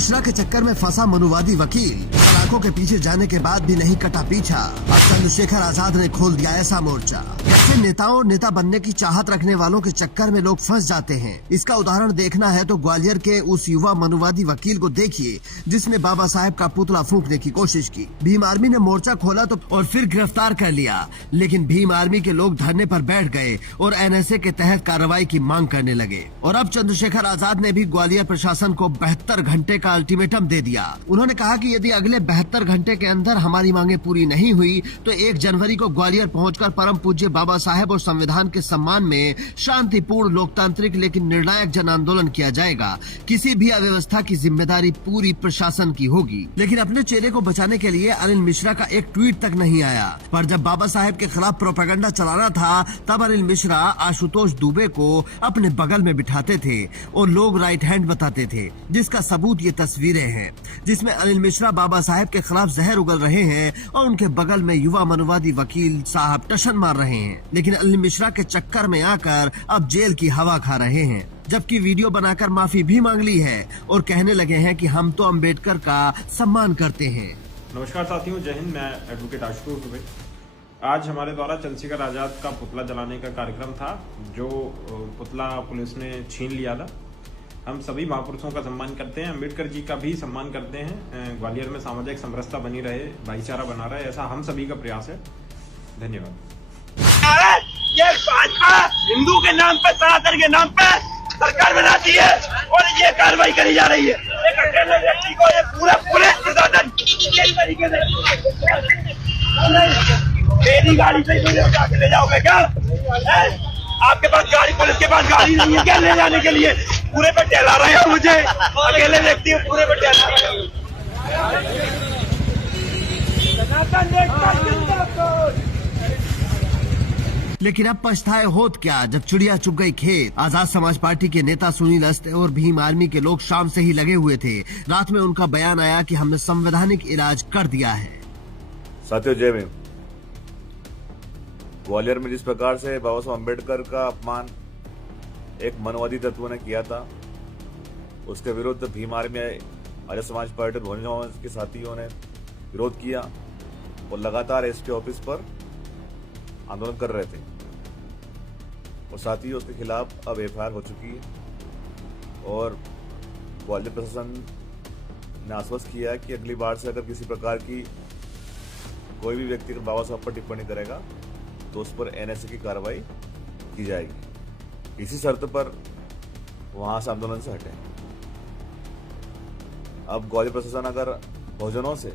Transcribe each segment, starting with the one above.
मिश्रा के चक्कर में फंसा मनुवादी वकील, सलाखों के पीछे जाने के बाद भी नहीं कटा पीछा। अब चंद्रशेखर आजाद ने खोल दिया ऐसा मोर्चा। कैसे नेताओं और नेता बनने की चाहत रखने वालों के चक्कर में लोग फंस जाते हैं, इसका उदाहरण देखना है तो ग्वालियर के उस युवा मनुवादी वकील को देखिए जिसने बाबा साहेब का पुतला फूंकने की कोशिश की। भीम आर्मी ने मोर्चा खोला तो और फिर गिरफ्तार कर लिया, लेकिन भीम आर्मी के लोग धरने पर बैठ गए और एनएसए के तहत कार्रवाई की मांग करने लगे। और अब चंद्रशेखर आजाद ने भी ग्वालियर प्रशासन को 72 घंटे का अल्टीमेटम दे दिया। उन्होंने कहा कि यदि अगले 72 घंटे के अंदर हमारी मांगे पूरी नहीं हुई तो 1 जनवरी को ग्वालियर पहुंचकर परम पूज्य बाबा साहेब और संविधान के सम्मान में शांतिपूर्ण, लोकतांत्रिक लेकिन निर्णायक जन आंदोलन किया जाएगा। किसी भी अव्यवस्था की जिम्मेदारी पूरी प्रशासन की होगी। लेकिन अपने चेहरे को बचाने के लिए अनिल मिश्रा का एक ट्वीट तक नहीं आया। पर जब बाबा साहेब के खिलाफ प्रोपेगेंडा चलाना था तब अनिल मिश्रा आशुतोष दुबे को अपने बगल में बिठाते थे और लोग राइट हैंड बताते थे, जिसका सबूत ये तस्वीरें हैं जिसमें अनिल मिश्रा बाबा साहेब के खिलाफ जहर उगल रहे हैं और उनके बगल में युवा मनुवादी वकील साहब टशन मार रहे हैं। लेकिन अनिल मिश्रा के चक्कर में आकर अब जेल की हवा खा रहे हैं, जबकि वीडियो बनाकर माफी भी मांग ली है और कहने लगे हैं कि हम तो अम्बेडकर का सम्मान करते हैं। नमस्कार साथियों, जय हिंद। मैं एडवोकेट आशुतोष दुबे। आज हमारे द्वारा चंद्रशेखर आजाद का पुतला जलाने का कार्यक्रम था, जो पुतला पुलिस ने छीन लिया था। हम सभी महापुरुषों का सम्मान करते हैं, अम्बेडकर जी का भी सम्मान करते हैं। ग्वालियर में सामाजिक समरसता बनी रहे, भाईचारा बना रहे, ऐसा हम सभी का प्रयास है। धन्यवाद। ये भाजपा हिंदू के नाम पे, सनातन के नाम पे सरकार बनाती है और ये कार्रवाई करी जा रही है। एक अकेले व्यक्ति को ये पूरा पुलिस प्रशासन इस तरीके से मेरी गाड़ी से मुझे उठा के ले जाओगे क्या? आपके पास गाड़ी, पुलिस के पास गाड़ी नहीं है क्या ले जाने के लिए? पूरे पे टहला रहे हो मुझे, अकेले व्यक्ति पूरे पे टहला रहे हो। लेकिन अब पछताए होत क्या जब चिड़िया चुग गई खेत। आजाद समाज पार्टी के नेता सुनील अस्ते और भीम आर्मी के लोग शाम से ही लगे हुए थे। रात में उनका बयान आया कि हमने संवैधानिक इलाज कर दिया है। साथियों, जय भीम। ग्वालियर में जिस प्रकार से बाबा साहब अम्बेडकर का अपमान एक मनवादी तत्व ने किया था, उसके विरुद्ध भीम आर्मी, आजाद समाज पार्टी, बहुजन समाज के साथियों ने विरोध किया और लगातार एसपी ऑफिस पर आंदोलन कर रहे थे। और साथ ही उसके खिलाफ अब एफआईआर हो चुकी है और ग्वालियर प्रशासन ने आश्वस्त किया है कि अगली बार से अगर किसी प्रकार की कोई भी व्यक्ति बाबा साहब पर टिप्पणी करेगा तो उस पर एनएसए की कार्रवाई की जाएगी। इसी शर्त पर वहां से आंदोलन से हटे। अब ग्वालियर प्रशासन अगर बहुजनों से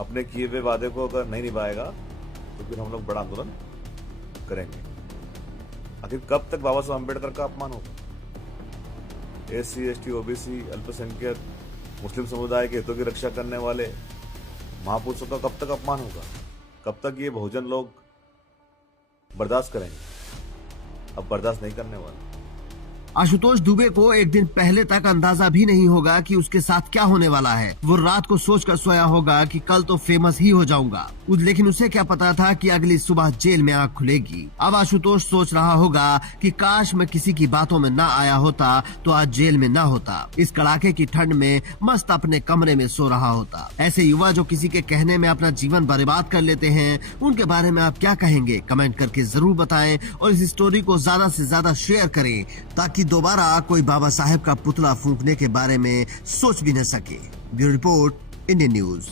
अपने किए हुए वादे को अगर नहीं निभाएगा तो फिर हम लोग बड़ा आंदोलन करेंगे। आखिर कब तक बाबा साहब अम्बेडकर का अपमान होगा? एससी, एसटी, ओबीसी, अल्पसंख्यक, मुस्लिम समुदाय के हितों की रक्षा करने वाले महापुरुषों का कब तक अपमान होगा? कब तक ये बहुजन लोग बर्दाश्त करेंगे? अब बर्दाश्त नहीं करने वाले। आशुतोष दुबे को एक दिन पहले तक अंदाजा भी नहीं होगा कि उसके साथ क्या होने वाला है। वो रात को सोचकर सोया होगा कि कल तो फेमस ही हो जाऊंगा, लेकिन उसे क्या पता था कि अगली सुबह जेल में आग खुलेगी। अब आशुतोष सोच रहा होगा कि काश मैं किसी की बातों में ना आया होता तो आज जेल में ना होता, इस कड़ाके की ठंड में मस्त अपने कमरे में सो रहा होता। ऐसे युवा जो किसी के कहने में अपना जीवन बर्बाद कर लेते हैं, उनके बारे में आप क्या कहेंगे? कमेंट करके जरूर बताएं और इस स्टोरी को ज्यादा से ज्यादा शेयर करें ताकि दोबारा कोई बाबा साहेब का पुतला फूंकने के बारे में सोच भी न सके। Bureau report, Indian news.